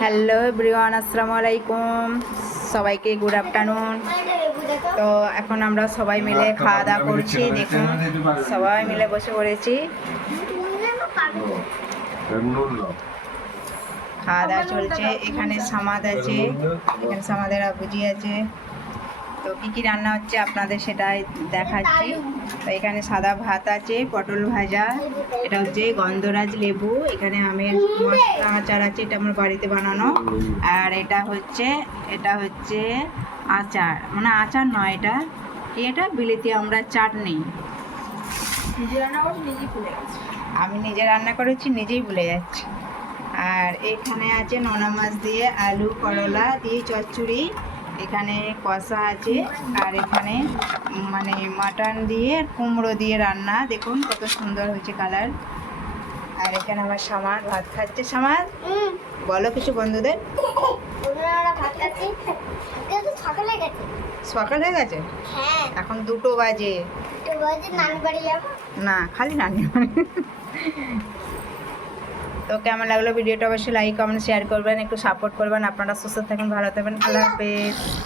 Hello everyone, আসসালামু আলাইকুম। সবাইকে গুড আফটারনুন। তো এখন আমরা সবাই মিলে খাওয়া দাওয়া করছি। দেখুন সবাই মিলে বসে পড়েছি, খাওয়া দাওয়া চলছে। এখানে সামাদ আছে, এখানে সামাদের আবুজি আছে। তো কী কী রান্না হচ্ছে আপনাদের সেটাই দেখাচ্ছি। তো এখানে সাদা ভাত আছে, পটল ভাজা, এটা হচ্ছে গন্ধরাজ লেবু, এখানে আমের মশলা আচার আছে, এটা আমার বাড়িতে বানানো। আর এটা হচ্ছে আচার, মানে আচার নয়, এটা কি, এটা বিলেতি আমরা চাটনি। আমি নিজে রান্না করেছি, নিজেই ভুলে যাচ্ছি। আর এখানে আছে নোনা মাছ দিয়ে আলু করলা দিয়ে চচ্চড়ি, এখানে কষা আছে। আর এখানে মানে মাটন দিয়ে কুমড়ো দিয়ে রান্না, দেখুন কত সুন্দর হয়েছে কালার। আর এখানে আমার সামাদ ভাত খাচ্ছে। সামাদ বলো কিছু বন্ধুদের। সকাল হয়ে গেছে, এখন 2টো বাজে। না, খালি নানি বাড়ি। তো কেমন লাগলো ভিডিওটা অবশ্যই লাইক কমেন্ট শেয়ার করবেন, একটু সাপোর্ট করবেন। আপনারা সুস্থ থাকুন, ভালো থাকবেন। আল্লাহ হাফেজ।